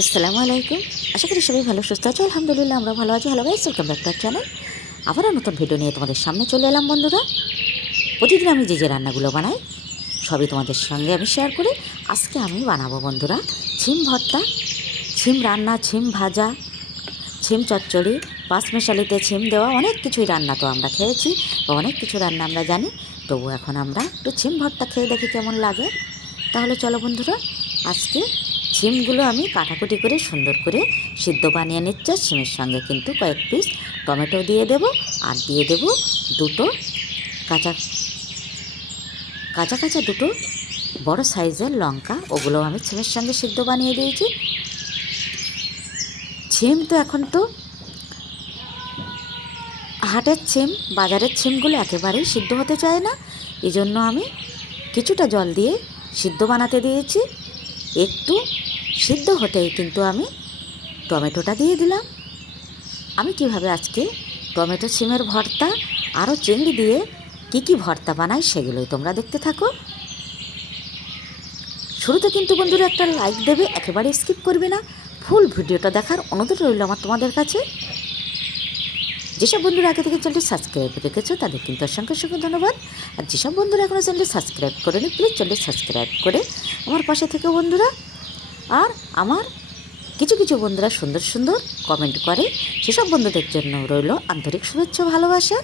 আসসালামু আলাইকুম। আশা করি সবাই ভালো, সুস্থ আছো। আলহামদুলিল্লাহ, আমরা ভালো আছি hello guys welcome back to channel আবারও নতুন ভিডিও নিয়ে তোমাদের সামনে চলে এলাম বন্ধুরা। প্রতিদিন আমি যে যে রান্নাগুলো বানাই, সবই তোমাদের সঙ্গে আমি শেয়ার করি। আজকে আমি বানাবো বন্ধুরা ছিম ভর্তা ছিম রান্না ছিম ভাজা ছিম চচ্চড়ি পাঁচমেশালিতে ছিম দেওয়া, অনেক কিছুই রান্না তো আমরা খেয়েছি, বা অনেক কিছু রান্না আমরা জানি। তবু এখন আমরা একটু ছিম ভর্তা খেয়ে দেখি কেমন লাগে। তাহলে চলো বন্ধুরা, আজকে ছিমগুলো আমি কাটাকুটি করে সুন্দর করে সিদ্ধ বানিয়ে নিচ্ছি। সিমের সঙ্গে কিন্তু কয়েক পিস টমেটো দিয়ে দেব আর দিয়ে দেব দুটো কাঁচা কাঁচা কাঁচা দুটো বড় সাইজের লঙ্কা। ওগুলো আমি ছিমের সঙ্গে সিদ্ধ বানিয়ে দিয়েছি। ছিম তো এখন তো হাটের ছিম বাজারের ছিমগুলো একেবারেই সিদ্ধ হতে চায় না। এই জন্য আমি কিছুটা জল দিয়ে সিদ্ধ বানাতে দিয়েছি। একটু সিদ্ধ হতেই কিন্তু আমি টমেটোটা দিয়ে দিলাম। আমি কীভাবে আজকে টমেটো সিমের ভর্তা আরও চিংড়ি দিয়ে কি কি ভর্তা বানাই সেগুলোই তোমরা দেখতে থাকো। শুরুতে কিন্তু বন্ধুরা একটা লাইক দেবে, একেবারে স্কিপ করবে না। ফুল ভিডিওটা দেখার অনুরোধ রইল আমার তোমাদের কাছে। যেসব বন্ধুরা আগে থেকে চ্যানেলটি সাবস্ক্রাইব রেখেছো, তাদের কিন্তু অসংখ্য অসংখ্য ধন্যবাদ। আর যেসব বন্ধুরা এখনও চ্যানেলটি সাবস্ক্রাইব করেনি প্লিজ চ্যানেলটি সাবস্ক্রাইব করে আমার পাশে থেকে বন্ধুরা, আর আমার কিছু কিছু বন্ধুরা সুন্দর সুন্দর কমেন্ট করে। সেসব বন্ধুদের জন্য রইল আন্তরিক শুভেচ্ছা ভালোবাসা।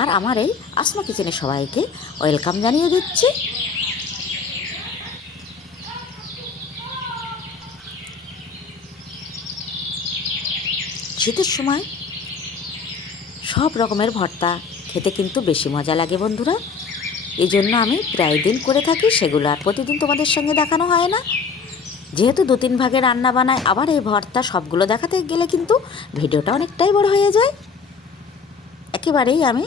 আর আমার এই আসমা কিচেনে সবাইকে ওয়েলকাম জানিয়ে দিচ্ছি। শীতের সময় সব রকমের ভর্তা। খেতে কিন্তু বেশি মজা লাগে বন্ধুরা। এই জন্য আমি প্রায় দিন করে থাকি, সেগুলো আর প্রতিদিন তোমাদের সঙ্গে দেখানো হয় না। যেহেতু দু তিন ভাগে রান্না বানায়, আবার এই ভর্তা সবগুলো দেখাতে গেলে কিন্তু ভিডিওটা অনেকটাই বড় হয়ে যায়। একেবারেই আমি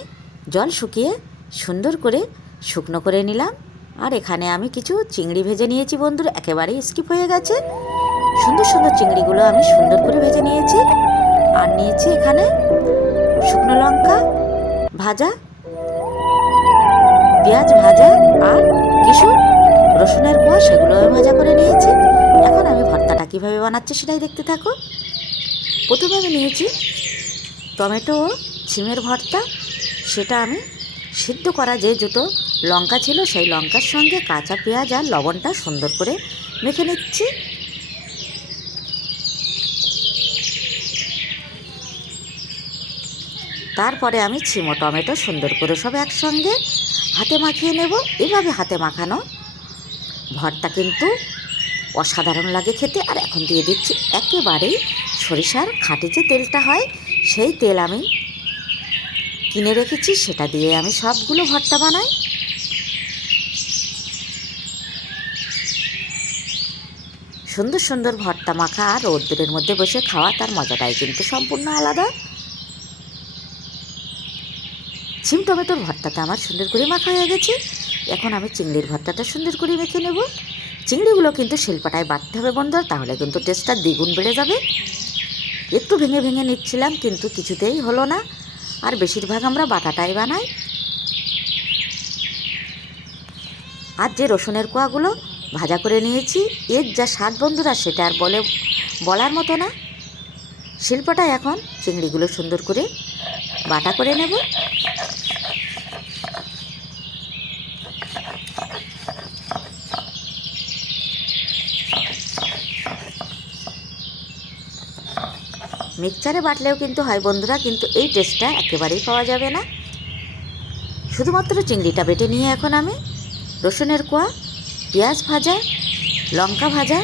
জল শুকিয়ে সুন্দর করে শুকনো করে নিলাম। আর এখানে আমি কিছু চিংড়ি ভেজে নিয়েছি বন্ধুরা, একেবারেই স্কিপ হয়ে গেছে। সুন্দর সুন্দর চিংড়িগুলো আমি সুন্দর করে ভেজে নিয়েছি। আর নিয়েছি এখানে শুকনো লঙ্কা, ভাজা, পেঁয়াজ ভাজা আর কিছু রসুনের কোয়া, সেগুলো আমি ভাজা করে নিয়েছি। এখন আমি ভর্তাটা কীভাবে বানাচ্ছি সেটাই দেখতে থাকো। প্রথমে আমি নিয়েছি টমেটো ও ছিমের ভর্তা। সেটা আমি সিদ্ধ করা যে দুটো লঙ্কা ছিল, সেই লঙ্কার সঙ্গে কাঁচা পেঁয়াজ আর লবণটা সুন্দর করে মেখে নিচ্ছি। তারপরে আমি ছিমো টমেটো সুন্দর করে সব একসঙ্গে হাতে মাখিয়ে নেব। এভাবে হাতে মাখানো। ভর্তা কিন্তু অসাধারণ লাগে খেতে। আর এখন দিয়ে দিচ্ছি একেবারেই সরিষার খাঁটি যে তেলটা হয়, সেই তেল আমি কিনে রেখেছি। সেটা দিয়ে আমি সবগুলো ভর্তা বানাই। সুন্দর সুন্দর ভর্তা মাখা আর রোদ্দুরের মধ্যে বসে খাওয়া, তার মজাটাই কিন্তু সম্পূর্ণ আলাদা। ছিম টমেটোর ভর্তাটা আমার সুন্দর করে মাখা হয়ে গেছে। এখন আমি চিংড়ির ভর্তাটা সুন্দর করে মেখে নেব। চিংড়িগুলো কিন্তু শিল্পাটায় বাটতে হবে বন্ধুরা তাহলে কিন্তু টেস্টটা দ্বিগুণ বেড়ে যাবে। একটু ভেঙে ভেঙে নিচ্ছিলাম, কিন্তু কিছুতেই হলো না। আর বেশিরভাগ আমরা বাটাটাই বানাই। আর যে রসুনের কোয়াগুলো ভাজা করে নিয়েছি, এর যা স্বাদ বন্ধুরা সেটা আর বলে, বলার মতো না। শিল্পটা এখন চিংড়িগুলো সুন্দর করে বাটা করে নেব। মিক্সচারে বাটলেও কিন্তু হয় বন্ধুরা, কিন্তু এই টেস্টটা একেবারেই পাওয়া যাবে না। শুধুমাত্র চিংড়িটা বেটে নিয়ে এখন আমি রসুনের কোয়া, পেঁয়াজ ভাজা, লঙ্কা ভাজা,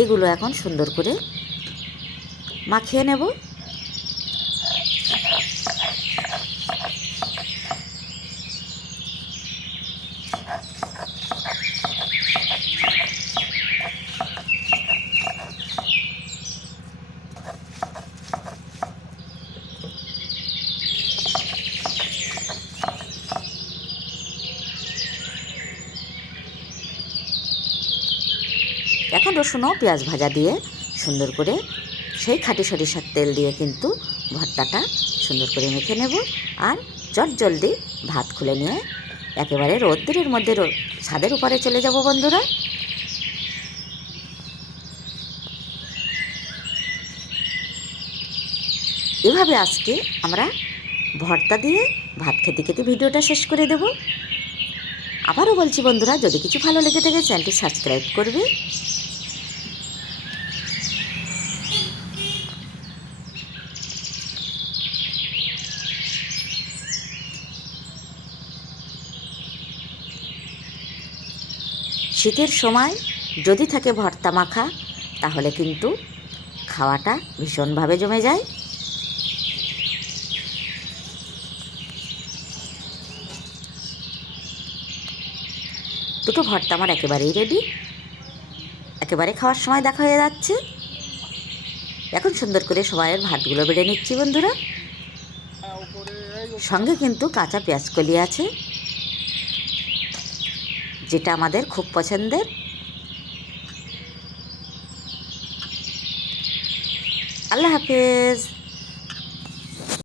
এগুলো এখন সুন্দর করে মাখিয়ে নেব। এখন রসুনও পেঁয়াজ ভাজা দিয়ে সুন্দর করে সেই খাটি সরিষার তেল দিয়ে কিন্তু ভর্তাটা সুন্দর করে মেখে নেব আর চট জলদি ভাত খুলে নিয়ে একেবারে রোদ্দুরের মধ্যে ছাদের উপরে চলে যাব বন্ধুরা। এভাবে আজকে আমরা ভর্তা দিয়ে ভাত খেতে খেতে ভিডিওটা শেষ করে দেব। আবারও বলছি বন্ধুরা, যদি কিছু ভালো লেগে থাকে, চ্যানেলটি সাবস্ক্রাইব করবে। শীতের সময় যদি থাকে ভর্তা মাখা, তাহলে কিন্তু খাওয়াটা ভীষণভাবে জমে যায়। দুটো ভর্তা আমার একেবারেই রেডি একেবারে খাওয়ার সময় দেখা হয়ে যাচ্ছে। এখন সুন্দর করে সবাইয়ের ভাতগুলো বেড়ে নিচ্ছি বন্ধুরা। সঙ্গে কিন্তু কাঁচা পেঁয়াজ কলি আছে। যেটা আমাদের খুব পছন্দের। আল্লাহ হাফেজ।